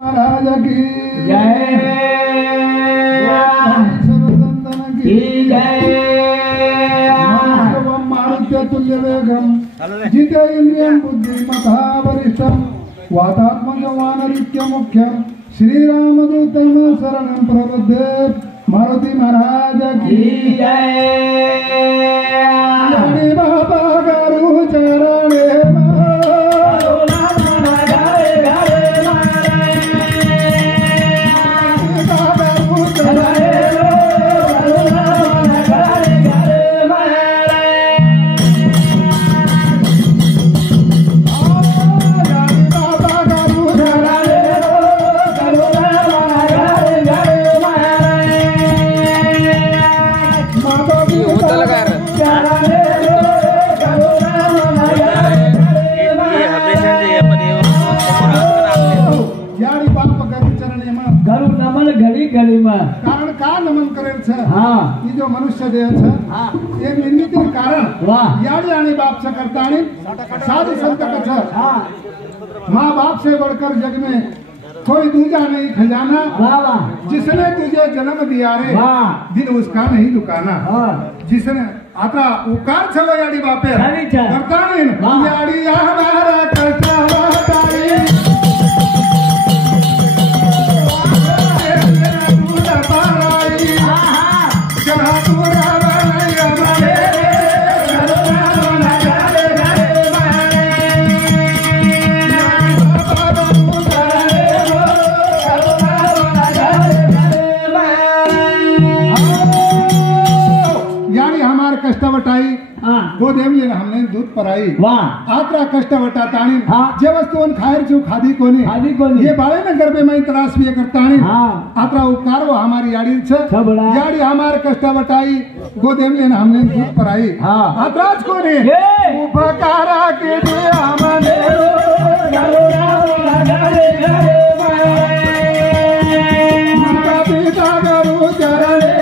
महाराज की जय की जय। मारुत्य तुल्य वेगम जिते इंद्रियं बुद्धिमता वरिष्ठम वातात्मज वानरित्य मुख्यम श्रीरामदूतम शरणं प्रपद्ये। मारुति महाराज की जय। बाबा गुरु चरणे कारण का नमन करेल छे। हाँ जो मनुष्य देह छे ये निर्मिती कारण याडी आणि बाप से करता आणि साधु संत का छे। माँ बाप से बढ़कर जग में कोई दूजा नहीं खजाना। जिसने तुझे जन्म दिया रे दिल उसका नहीं दुकाना। जिसने आता उकार छे याडी बापे करता नहीं याडी हमारा करता वो देवी हमने दूध पराई आत्रा कष्ट वटा ताणी जे वस्तुन खायर जो खादी कोनी ये बाळे ने गर्भे में त्रास भी करता नी आत्रा उपकार वो हमारी याडी छे। याडी हमार कष्ट वटाई गो देवी ने हमने दूध पराई आत्राज कोनी उपकारा के दे हमने माता पिता गुरु चरणे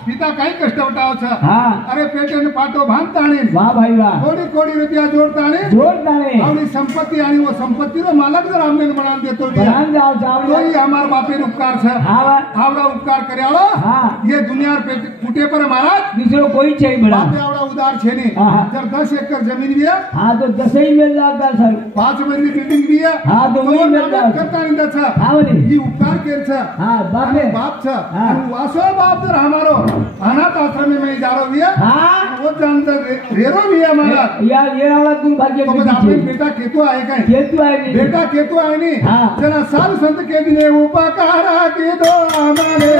पिता कई कष्ट उठाओ छ। अरे पेटे ने पाटो बांधता नहीं भाई कोड़ी कोड़ी रुपया जोड़ता नहीं अपनी संपत्ति आनी वो संपत्ति रो मालक जरा हमने बना दे तो ये हमार बापे उपकार छ। आवड़ा उपकार करे आलो ये दुनिया पे फूटे पर महाराज दूसरो कोई चाहिए बड़ा बापे आवड़ा उदार छे नहीं। जब 10 एकड़ जमीन भी है तो 10 ही मिल जाता सर 5 मंजिल बिल्डिंग भी है तो वही मिल जाता करता नहीं था ये उपकार के छ। बाप छ वासो बाप जरा हमारो अनाथ आश्रम में जारो भी है वो जानते रेरो भी है हमारा यार ये वाला तुम भाग्य तो आपने बेटा केतु आए कहीं केतु आए नहीं बेटा केतु आए नहीं जना साधु संत के दिने उपकारा के दो हमारे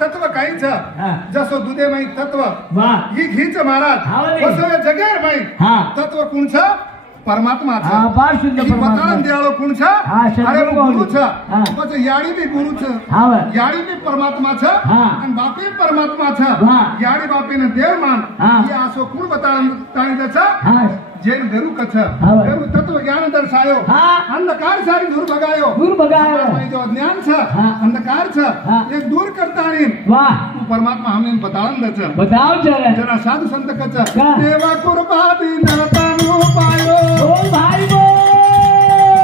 तत्व काही जसो दुधे माई तत्व ही घीच महाराज वसो जगेर माई तत्व कोण छ परमात्मा छ। बतान दियाळो कोण छ अरे वो गुरु छ પછી याडी भी गुरु छ याडी भी परमात्मा छ અને बापे परमात्मा छ। याडी बापे ने देव मान ये आसो कोण बतान ताई दे छ जैन गुरु कछ गुरु तत्व ज्ञान दर्शायो अंधकार सारी दूर भगायो जो ज्ञान छ अंधकार छ ये दूर करता नहीं तू परमात्मा हमने बतावन दे छ बताओ जरा साधु संत कछ देवा कृपा दीनता नु पायो बोल भाई बोल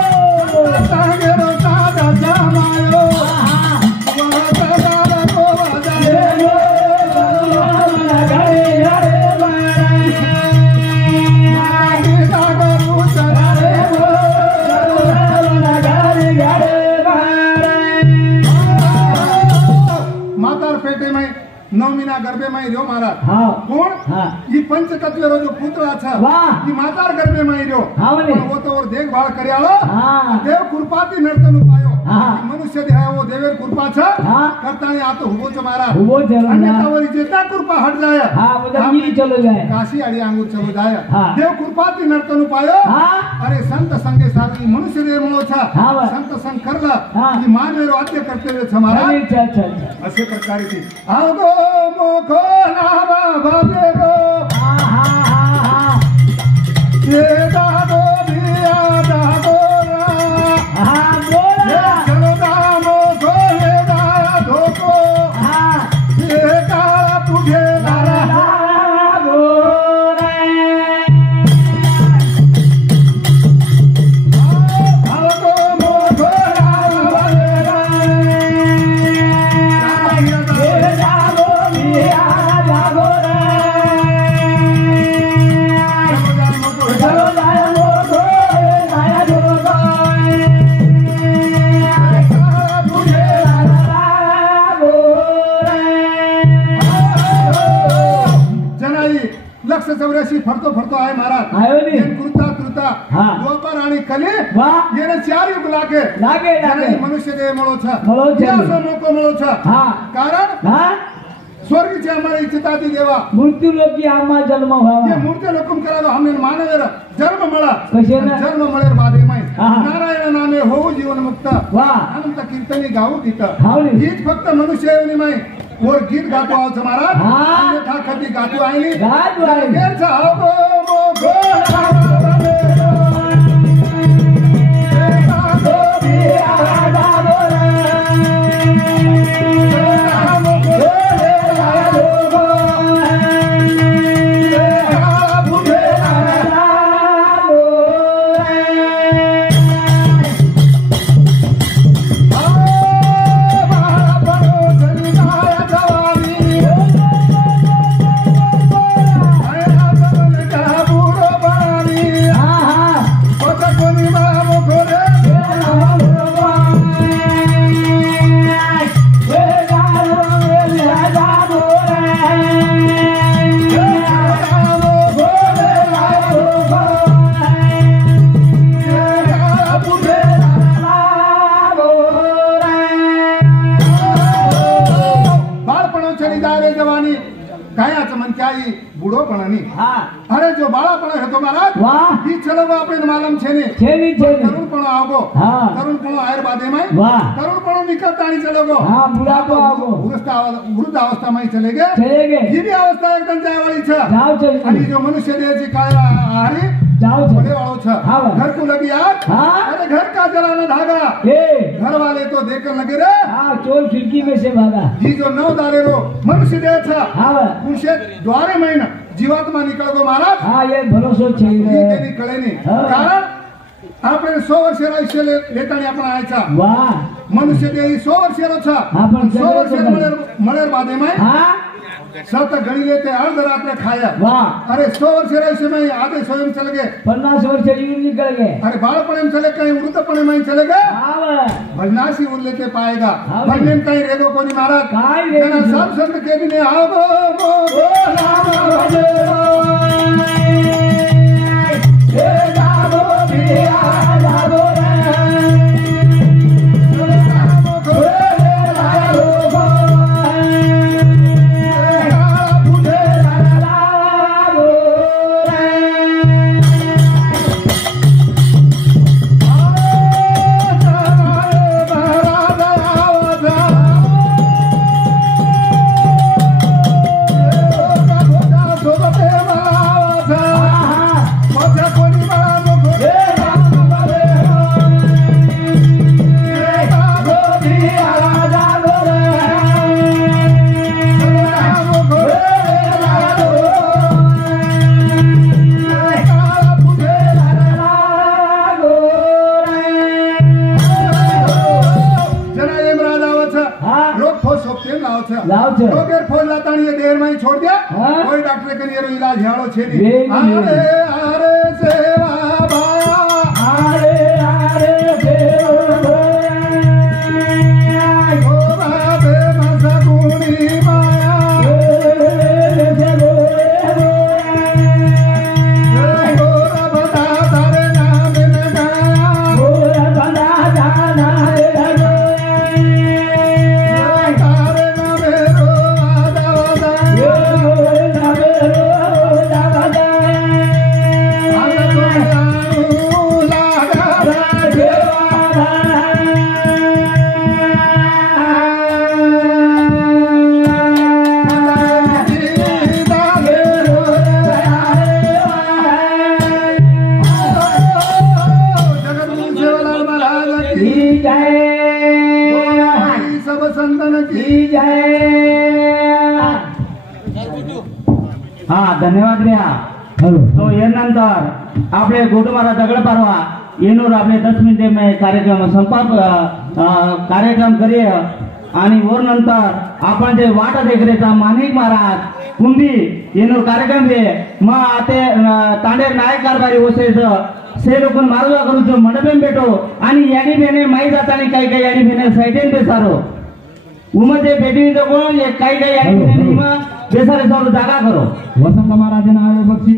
મહિના ગર્ભે માં રહ્યો महाराज હા કોણ હા ઈ પંચતત્વનો જો પુત્ર છે વાહ ઈ માતાર ગર્ભે માં રહ્યો હા વળી પણ वो तो और देखभाल કર્યાળો હા દેવ કૃપાથી નર્તન પાયો હા મનુષ્ય દેહ वो देवेर कृपा છે હા કરતાણી આ તો હુબો છે महाराज ઉભો ચલો અને ના તાવરી જેતા કૃપા હટ જાય હા બધા ઈ ચલો જાય કાશી આડી આંગુર ચલો જાય હા દેવ કૃપાથી નર્તન પાયો હા अरे संत संगे सारी मनुष्य देह म्हणो छा हा वा. संत संग करला हा. ही मानवेरो आद्य कर्तव्य छ महाराज अच्छा अच्छा अच्छा असे प्रकारे थी आवो मोखो नावा भावेरो हा हा हा हा ये दादो बिया दादो रा हा बोला चलो दामो गोले दा धोको हा ये काळा पुढे लारा लक्ष 84 फरतो फरतो आहे महाराज आयो नी कृता कृता हा द्वापर आणि कली वाह येने 4 युग लागे लागे लागे मनुष्य देह મળો છે મળો છે ત્યાંસો મોકો મળો છે હા કારણ હા स्वर्ग છે અમારી ઇચ્છતાથી દેવા मृत्यू लोकी आम्हा जन्म ये व्हावा मूर्ती लोकम करावे हमने मानवेर जन्म મળा कशाने जन्म મળેર बादे माय हा. नारायण नामे होऊ जीवन मुक्त वाह अनंत कीर्तनी गाऊ गीत हावली गीत फक्त मनुष्ययोनी माय और गीत गातो आव छ महाराज हा. अन्यथा खती गातो आईली गातो आईली. केर छ आवो मो गोला બુઢોપણાની હા અરે જો બાળાપણ હતો महाराज વાહ ઈ ચલવા આપણે માલમ છે ને છેની છેની તરુણપણો આવગો હા તરુણપણો આયર બાદેમાં વાહ તરુણપણો નિકળતાણી ચલેગો હા બુઢાપો આવગો વૃદ્ધ અવસ્થામાં ચલેગે ચલેગે જીવી અવસ્થા એકદમ જાયવાળી છે જાવ છે અને જો મનુષ્ય દેહ છે કાળા હારી जाओ बोले वालों छा हाँ घर को लगी आग हाँ अरे घर का जलाना धागा ए घर वाले तो देखकर लगे रे हाँ चोर खिड़की में से भागा जी जो नौ दारे रो मनुष्य देह छा हाँ उनसे द्वारे महीना जीवात्मा निकल गो महाराज हाँ ये भरोसो ये चाहिए के निकले नहीं हाँ. कारण આપણે 100 વર્ષ આયુષ્ય લેતાની આપણે આય છે वाह મનુષ્ય દેહ 100 વર્ષ નો છે हाँ पर 100 વર્ષ મળેર બાદેમાં हाँ સત ગણી લેતે અર્ધ રાત્રે ખાયા वाह अरे 100 વર્ષ આયુષ્ય में आधे स्वयं चले गए 50 वर्ष यूं निकल गए अरे बालपणे में चले कहीं वृद्धपणे में चले गए हाँ भजनासी उर लेते पाएगा हाँ भजने में कहीं रेगो कोनी महाराज काई रेगो जना सब संत के दिन आवो मो गोला भजो हे जागो बिया जागो रे जागो गोले लागो गो बुझे लागो रे लाओ छे लोगेर फोन लाताणी देर में छोड़ दिया हाँ? कोई डॉक्टर के लिए इलाज हालो छे वे नहीं नहीं। अरे अरे सेवा भाया आरे आरे देव ओ बाबे मसा गुणी माया जय सब संतन की जय हा धन्यवाद घ्या तो यानंतर आपले गोटमारा दगड पारवा येनूर आपले 10 मिनिटे में कार्यक्रम कार्यक्रम करिए आणि वर नंतर आपण जे वाट देखरेचा माणिक महाराज कुंभी येनूर कार्यक्रम दे मग आते तांडेर नायक कारभारी वसेचं से लोक मारुवा करूचो मंडपेम भेटो आणि याडी बेने माई जातानी काही काही याडी बेने साइडेन बेसारो उमजे भेटी जगो एक काही काही याडी बेने बेसारे जागा करो वसंत महाराज नाव बक्षी